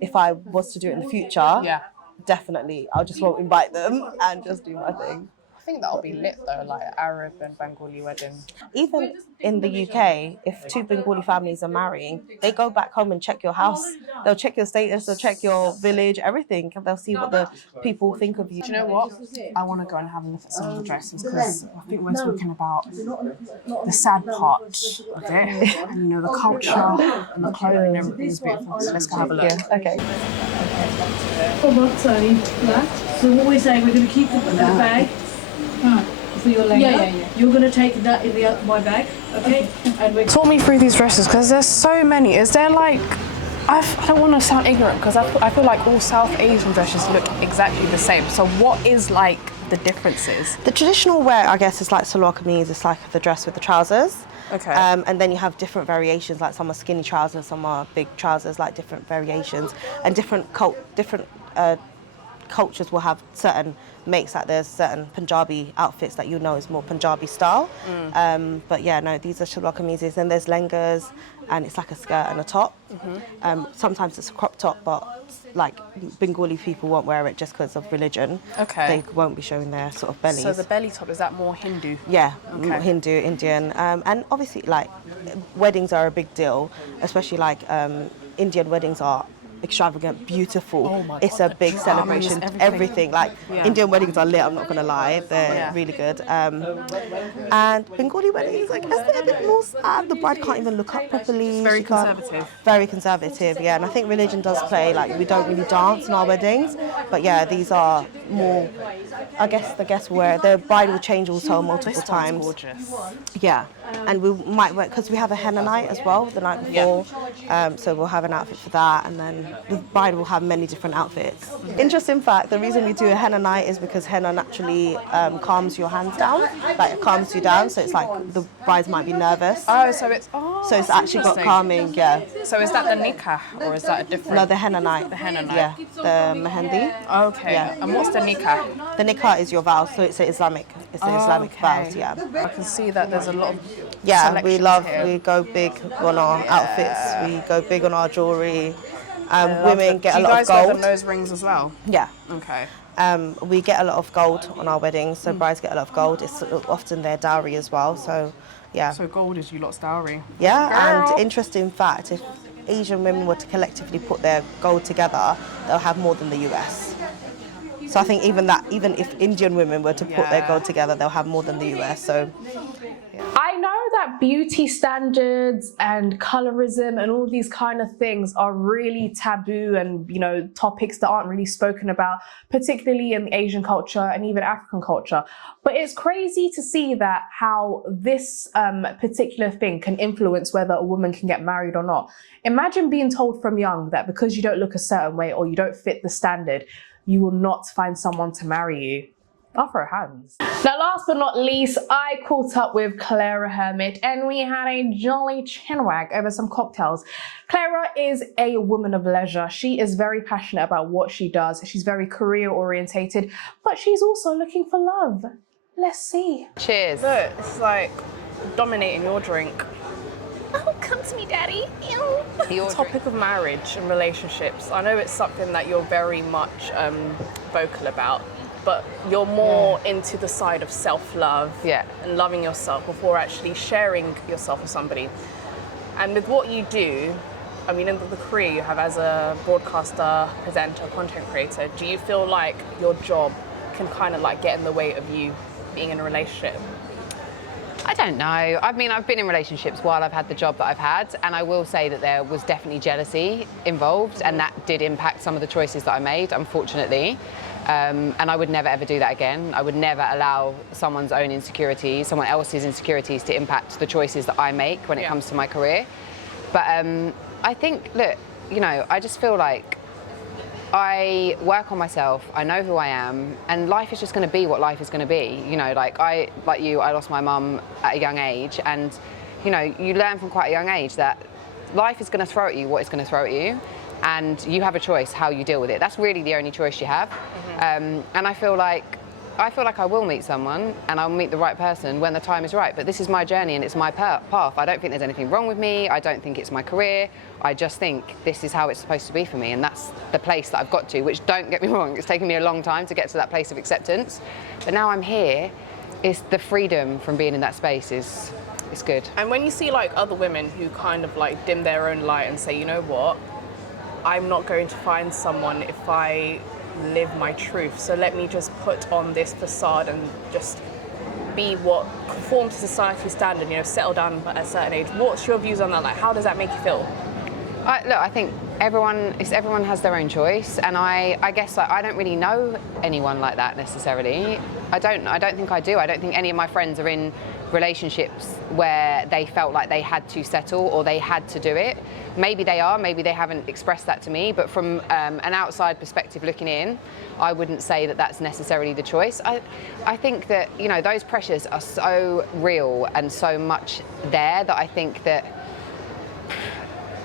if I was to do it in the future, definitely, I just won't invite them and just do my thing. I think that'll be lit though, like Arab and Bengali wedding. Even in the UK, if two Bengali families are marrying, they go back home and check your house. They'll check your status, they'll check your village, everything. They'll see what the people think of you. Do you know what? I want to go and have a look at some of the dresses because I think we're talking about the sad part of it. And you know, the culture and the clothing and everything is beautiful. So let's go have a look. Okay. So what we're saying, we're going to keep the bag for your lehenga. Yeah. You're going to take that in my bag, okay? And we're Talk me through these dresses because there's so many. Is there like, I don't want to sound ignorant because I feel like all South Asian dresses look exactly the same. So what is like the differences? The traditional wear, I guess, is like salwar kameez. It's like the dress with the trousers. Okay. And then you have different variations, like some are skinny trousers, some are big trousers, like different variations. And different cultures will have certain makes, like there's certain Punjabi outfits that you know is more Punjabi style. But yeah, no, these are shalwar kameezes. Then there's lengas, and it's like a skirt and a top. Sometimes it's a crop top, but like Bengali people won't wear it just because of religion. Okay. They won't be showing their sort of bellies. So the belly top, is that more Hindu? Yeah, Okay. Hindu, Indian. And obviously, like, weddings are a big deal, especially like Indian weddings are extravagant, beautiful. Oh my it's God, a big the celebration, drums, everything. Like, Indian weddings are lit, I'm not gonna lie, they're really good. And Bengali weddings, like, they're a bit more sad. The bride can't even look up properly. Very She can't- conservative. Very conservative, yeah. And I think religion does play, like, we don't really dance in our weddings, but yeah, these are more, I guess the guests wear, the bride will change also multiple times. Gorgeous. Yeah, and we might wear, because we have a henna night as well the night before, so we'll have an outfit for that, and then the bride will have many different outfits. Interesting fact, the reason we do a henna night is because henna naturally calms your hands down, like it calms you down, so it's like the brides might be nervous. Oh, so it's So it's actually got calming, yeah. So is that the nikah or is that a different? No, the henna night. The henna night. Yeah, the mehendi. Okay. Yeah. And what's the nikah? The nikah is your vows, so it's Islamic vows, yeah. I can see that there's a lot of Yeah, we selections here. we go big on our outfits, we go big on our jewellery. Women get a lot of Do you guys wear gold. the nose rings as well? Yeah. Okay. We get a lot of gold on our weddings, so brides get a lot of gold. It's often their dowry as well, so yeah. So gold is you lot's dowry. Yeah, Girl. and interesting fact, if Asian women were to collectively put their gold together, they'll have more than the US. So I think even if Indian women were to put their gold together, they'll have more than the US. So I know that beauty standards and colorism and all these kind of things are really taboo and, you know, topics that aren't really spoken about, particularly in Asian culture and even African culture. But it's crazy to see that how this particular thing can influence whether a woman can get married or not. Imagine being told from young that because you don't look a certain way or you don't fit the standard, you will not find someone to marry you. I'll throw hands. Now, last but not least, I caught up with Clara Hermit and we had a jolly chinwag over some cocktails. Clara is a woman of leisure. She is very passionate about what she does. She's very career orientated, but she's also looking for love. Let's see. Cheers. Look, it's like dominating your drink. Oh, come to me, Daddy. Ew. The topic of marriage and relationships. I know it's something that you're very much vocal about. but you're more into the side of self-love and loving yourself before actually sharing yourself with somebody. And with what you do, I mean, in the career you have as a broadcaster, presenter, content creator, do you feel like your job can kind of like get in the way of you being in a relationship? I don't know. I mean, I've been in relationships while I've had the job that I've had, and I will say that there was definitely jealousy involved, and that did impact some of the choices that I made, unfortunately. And I would never ever do that again. I would never allow someone else's insecurities to impact the choices that I make when it comes to my career. But I think, look, you know, I just feel like I work on myself, I know who I am, and life is just going to be what life is going to be. You know, like I lost my mum at a young age, and, you know, you learn from quite a young age that life is going to throw at you what it's going to throw at you, and you have a choice how you deal with it. That's really the only choice you have. And I feel like I will meet someone, and I'll meet the right person when the time is right. But this is my journey and it's my path. I don't think there's anything wrong with me. I don't think it's my career. I just think this is how it's supposed to be for me, and that's the place that I've got to, which, don't get me wrong, it's taken me a long time to get to that place of acceptance. But now I'm here, it's the freedom from being in that space is good. And when you see like other women who kind of like dim their own light and say, you know what, I'm not going to find someone if I live my truth, so let me just put on this facade and just be what conforms to society's standard, you know, settle down at a certain age. What's your views on that? Like, how does that make you feel? Look, I think everyone has their own choice, and I guess like, I don't really know anyone like that necessarily. I don't think I do. I don't think any of my friends are in relationships where they felt like they had to settle or they had to do it. Maybe they are, maybe they haven't expressed that to me, but from an outside perspective looking in, I wouldn't say that that's necessarily the choice. I think that, you know, those pressures are so real and so much there that I think that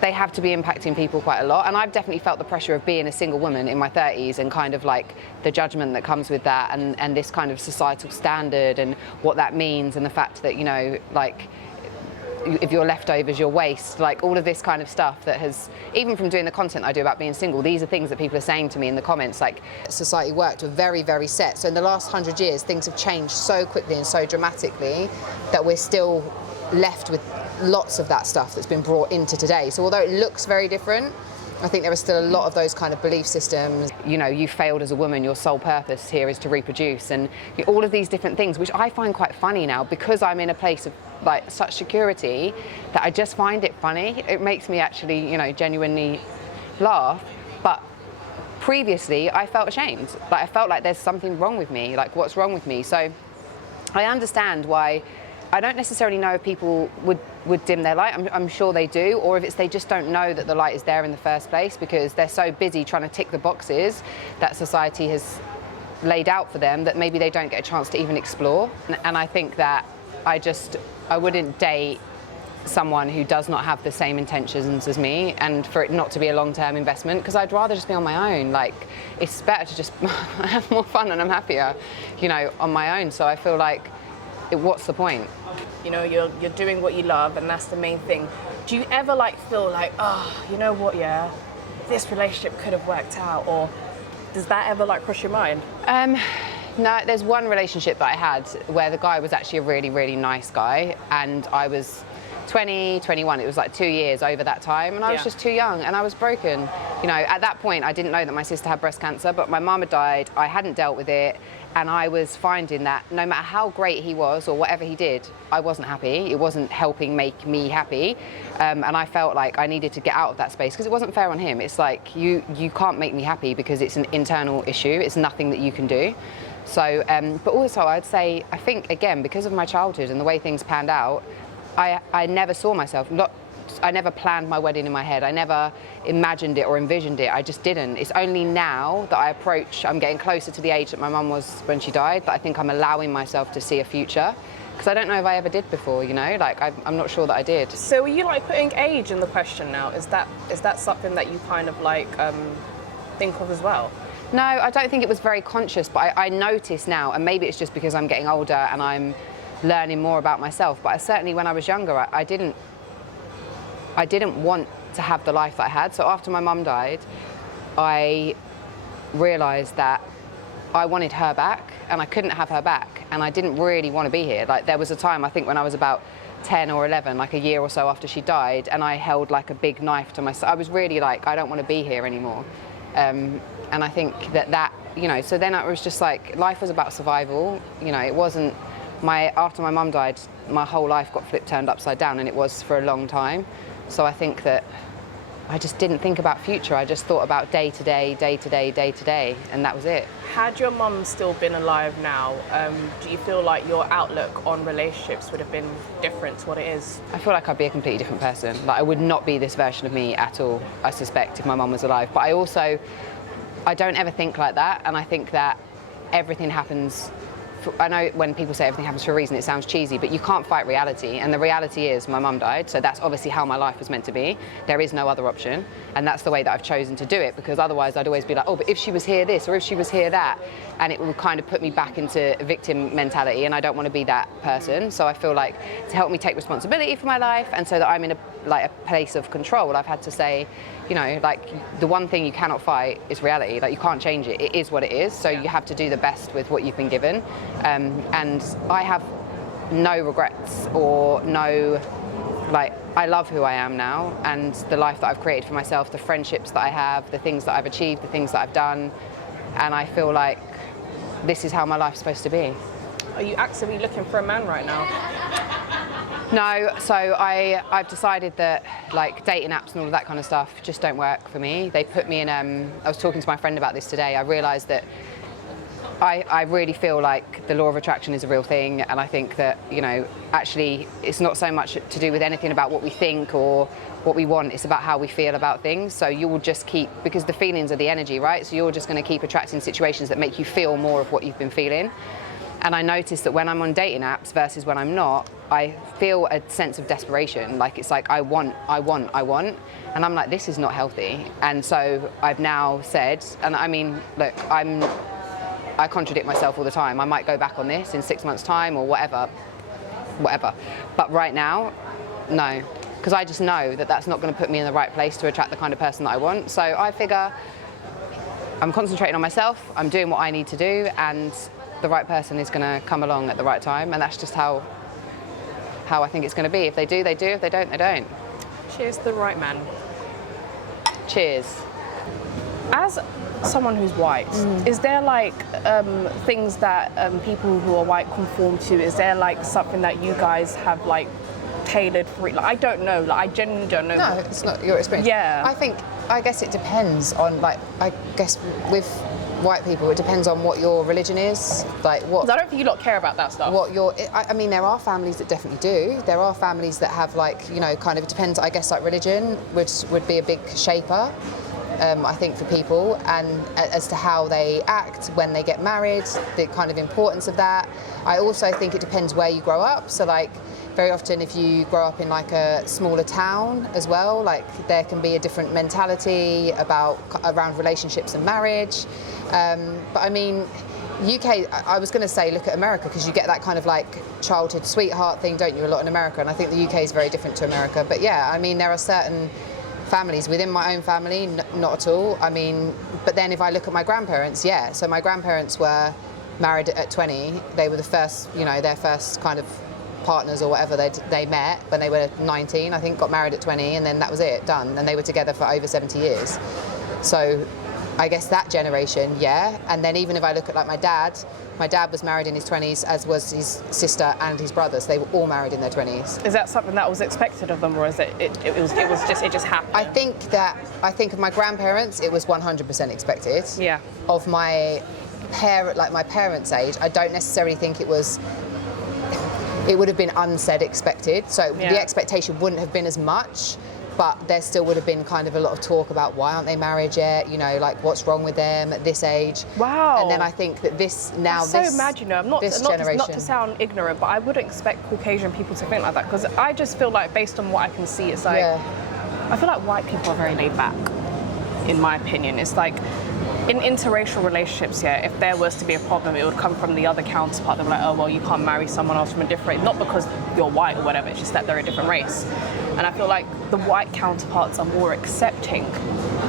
they have to be impacting people quite a lot. And I've definitely felt the pressure of being a single woman in my 30s and kind of like the judgment that comes with that, and this kind of societal standard and what that means, and the fact that, you know, like, if your leftovers, your waste, like all of this kind of stuff that has, even from doing the content I do about being single, these are things that people are saying to me in the comments, like society worked were very, very set. So in the last 100 years, things have changed so quickly and so dramatically that we're still left with lots of that stuff that's been brought into today. So although it looks very different, I think there are still a lot of those kind of belief systems. You know, you failed as a woman, your sole purpose here is to reproduce, and all of these different things, which I find quite funny now because I'm in a place of like such security that I just find it funny. It makes me actually, you know, genuinely laugh. But previously I felt ashamed. Like I felt like there's something wrong with me, like what's wrong with me? So I understand why. I don't necessarily know if people would dim their light. I'm sure they do, or if it's they just don't know that the light is there in the first place because they're so busy trying to tick the boxes that society has laid out for them that maybe they don't get a chance to even explore. And I think that I wouldn't date someone who does not have the same intentions as me, and for it not to be a long-term investment, because I'd rather just be on my own. Like, it's better to just have more fun and I'm happier, you know, on my own. So I feel like, what's the point? You know, you're doing what you love, and that's the main thing. Do you ever like feel like, oh, you know what, yeah, this relationship could have worked out, or does that ever like cross your mind? No, there's one relationship that I had where the guy was actually a really, really nice guy, and I was 20, 21, it was like 2 years over that time, and I was just too young and I was broken. You know, at that point I didn't know that my sister had breast cancer, but my mum had died, I hadn't dealt with it, and I was finding that no matter how great he was or whatever he did, I wasn't happy. It wasn't helping make me happy, and I felt like I needed to get out of that space because it wasn't fair on him. It's like, you can't make me happy because it's an internal issue, it's nothing that you can do. So, but also I'd say, I think, again, because of my childhood and the way things panned out, I never saw myself, I never planned my wedding in my head. I never imagined it or envisioned it. I just didn't. It's only now that I'm getting closer to the age that my mum was when she died, that I think I'm allowing myself to see a future. Because I don't know if I ever did before, you know? Like, I'm not sure that I did. So are you like putting age in the question now? Is that something that you kind of like think of as well? No, I don't think it was very conscious, but I notice now, and maybe it's just because I'm getting older and I'm learning more about myself, but certainly when I was younger, I didn't want to have the life that I had. So after my mum died, I realised that I wanted her back and I couldn't have her back, and I didn't really want to be here. Like, there was a time, I think when I was about 10 or 11, like a year or so after she died, and I held like a big knife to myself. I was really like, I don't want to be here anymore. And I think that, you know, so then I was just like, life was about survival. You know, it wasn't after my mum died, my whole life got turned upside down, and it was for a long time. So I think that I just didn't think about future. I just thought about day to day, day to day, day to day, and that was it. Had your mum still been alive now, do you feel like your outlook on relationships would have been different to what it is? I feel like I'd be a completely different person. Like, I would not be this version of me at all, I suspect, if my mum was alive. But I don't ever think like that, and I think that everything happens. I know when people say everything happens for a reason, it sounds cheesy, but you can't fight reality, and the reality is my mum died, so that's obviously how my life was meant to be. There is no other option, and that's the way that I've chosen to do it, because otherwise I'd always be like, oh, but if she was here this, or if she was here that, and it would kind of put me back into victim mentality, and I don't want to be that person. So I feel like to help me take responsibility for my life, and so that I'm in a place of control, I've had to say, you know, like, the one thing you cannot fight is reality. Like, you can't change it. It is what it is. So you have to do the best with what you've been given. And I have no regrets or no, like, I love who I am now and the life that I've created for myself, the friendships that I have, the things that I've achieved, the things that I've done. And I feel like this is how my life's supposed to be. Are you actively looking for a man right now? No, so I've decided that, like, dating apps and all of that kind of stuff just don't work for me. They put me in, I was talking to my friend about this today. I realised that I really feel like the law of attraction is a real thing, and I think that, you know, actually it's not so much to do with anything about what we think or what we want, it's about how we feel about things. So you will just keep, because the feelings are the energy, right? So you're just going to keep attracting situations that make you feel more of what you've been feeling. And I noticed that when I'm on dating apps versus when I'm not, I feel a sense of desperation. Like, it's like, I want. And I'm like, this is not healthy. And so I've now said, and I mean, look, I contradict myself all the time. I might go back on this in 6 months' time or whatever. But right now, no. Because I just know that that's not going to put me in the right place to attract the kind of person that I want. So I figure I'm concentrating on myself, I'm doing what I need to do, and the right person is going to come along at the right time, and that's just how I think it's going to be. If they do, they do. If they don't, they don't. Cheers to the right man. Cheers. As someone who's white, is there like things that people who are white conform to? Is there like something that you guys have like tailored for it? Like, I don't know. Like, I genuinely don't know. No, it's not your experience. Yeah. I guess it depends on, like, I guess with white people, it depends on what your religion is, like what. 'Cause I don't think you lot care about that stuff. I mean, there are families that definitely do. There are families that have, like, you know, kind of, it depends. I guess, like, religion would be a big shaper, I think, for people, and as to how they act when they get married, the kind of importance of that. I also think it depends where you grow up. So, like, very often if you grow up in like a smaller town as well, like, there can be a different mentality around relationships and marriage. But I mean, UK, I was going to say, look at America, because you get that kind of like childhood sweetheart thing, don't you, a lot in America, and I think the UK is very different to America. But yeah, I mean, there are certain families within my own family, not at all. I mean, but then if I look at my grandparents, yeah, so my grandparents were married at 20. They were the first, you know, their first kind of partners or whatever they met when they were 19, I think, got married at 20, and then that was it, done, and they were together for over 70 years. So I guess that generation, yeah. And then even if I look at like my dad was married in his 20s, as was his sister and his brothers. They were all married in their 20s. Is that something that was expected of them, or is it just happened? I think of my grandparents, it was 100% expected. Yeah. Of my my parents' age, I don't necessarily think it would have been unsaid expected. So yeah. The expectation wouldn't have been as much, but there still would have been kind of a lot of talk about why aren't they married yet, you know, like what's wrong with them at this age. Wow. And then I think that this mad, you know, not to sound ignorant, but I wouldn't expect Caucasian people to think like that, because I just feel like, based on what I can see, it's like, I feel like white people are very laid back, in my opinion. It's like, in interracial relationships, yeah, if there was to be a problem, it would come from the other counterpart. They're like, oh, well, you can't marry someone else from a different, not because you're white or whatever, it's just that they're a different race. And I feel like the white counterparts are more accepting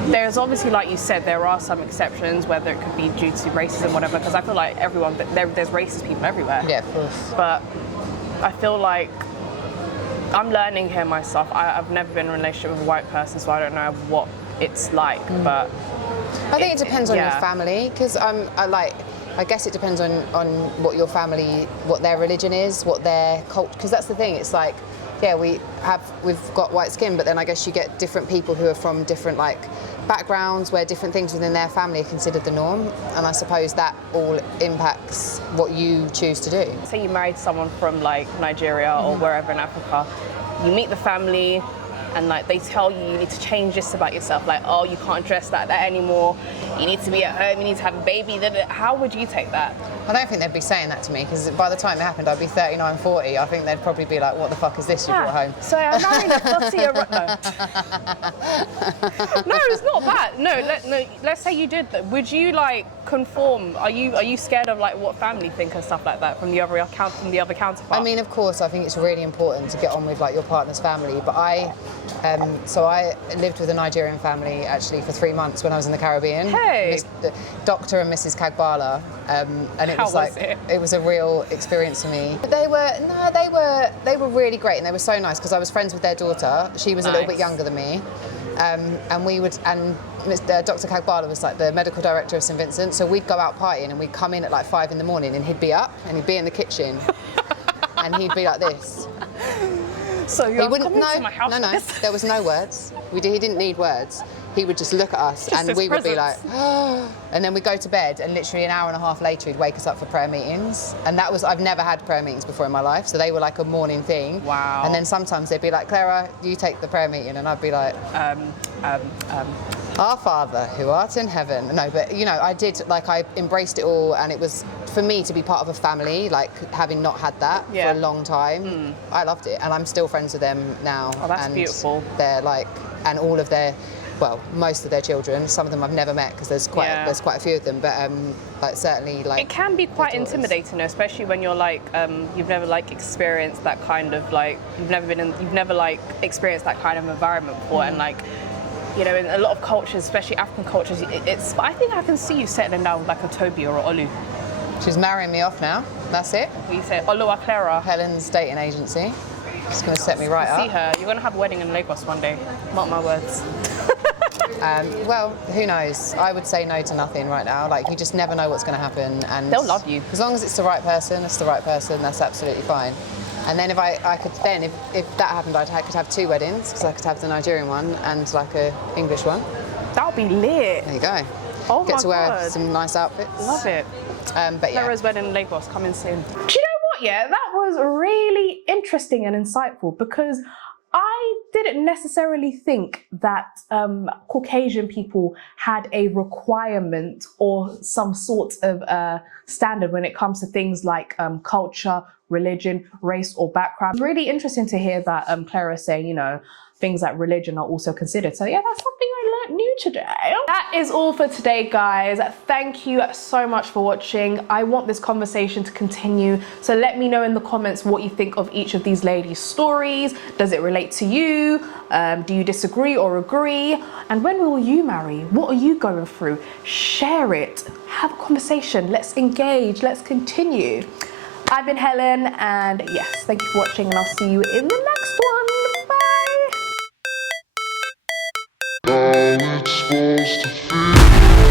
there's obviously, like you said, there are some exceptions, whether it could be due to racism, whatever, because I feel like there's racist people everywhere. Yeah, of course. But I feel like I'm learning here myself. I've never been in a relationship with a white person, so I don't know what it's like, but... I think it depends on your family, because I guess it depends on what your family, what their religion is, what their culture, because that's the thing, it's like, yeah, we've got white skin, but then I guess you get different people who are from different backgrounds where different things within their family are considered the norm, and I suppose that all impacts what you choose to do. Say you married someone from Nigeria or wherever in Africa, you meet the family, and they tell you need to change this about yourself, oh, you can't dress like that anymore, you need to be at home, you need to have a baby. How would you take that? I don't think they'd be saying that to me, because by the time it happened I'd be 39, 40. I think they'd probably be like, what the fuck is this you brought home? So I'm marrying a 40-year-old. No, it's not bad. No, let's say you did that. Would you conform? Are you scared of what family think and stuff like that from the other counterpart? I mean, of course, I think it's really important to get on with your partner's family, but I lived with a Nigerian family actually for 3 months when I was in the Caribbean. Hey! Dr. and Mrs. Kagbala, and it was a real experience for me. But they were really great, and they were so nice because I was friends with their daughter. She was a little bit younger than me, and Dr. Kagbala was the medical director of St Vincent, so we'd go out partying and we'd come in at 5 in the morning, and he'd be up and he'd be in the kitchen and he'd be like this. So you're coming to my house? No, there was no words. He didn't need words. He would just look at us and we would be like, oh. And then we'd go to bed, and literally an hour and a half later he'd wake us up for prayer meetings. And I've never had prayer meetings before in my life, so they were a morning thing. Wow. And then sometimes they'd be like, Clara, you take the prayer meeting, and I'd be like, Our Father, who art in heaven. No, but I did, I embraced it all, and it was, for me to be part of a family, having not had that for a long time, I loved it. And I'm still friends with them now. Oh, that's beautiful. They're and all of their, well, most of their children, some of them I've never met because there's quite a few of them, but certainly it can be quite intimidating, especially when you're you've never experienced that kind of you've never experienced that kind of environment before, and in a lot of cultures, especially African cultures, I think I can see you settling down with a Toby or a Olu. She's marrying me off now. That's it. You say Olu or Clara. Helen's dating agency. She's going to set me right up. See her. You're going to have a wedding in Lagos one day. Mark my words. Well, who knows? I would say no to nothing right now. You just never know what's going to happen, and they'll love you. As long as it's the right person, it's the right person. That's absolutely fine. And then if that happened, I could have 2 weddings, because I could have the Nigerian one and a English one. That would be lit. There you go. Oh Get my to wear God. some nice outfits. Love it. But yeah. Clara's wedding in Lagos coming soon. Do you know what? Yeah, that was really interesting and insightful, because I didn't necessarily think that Caucasian people had a requirement or some sort of standard when it comes to things like culture, religion, race, or background. It's really interesting to hear that Clara saying, things like religion are also considered. So yeah, that's something I learned new today. That is all for today, guys. Thank you so much for watching. I want this conversation to continue, so let me know in the comments what you think of each of these ladies' stories. Does it relate to you? Do you disagree or agree? And when will you marry? What are you going through? Share it. Have a conversation. Let's engage. Let's continue. I've been Helen, and yes, thank you for watching, and I'll see you in the next one. Bye! How it's supposed to feel.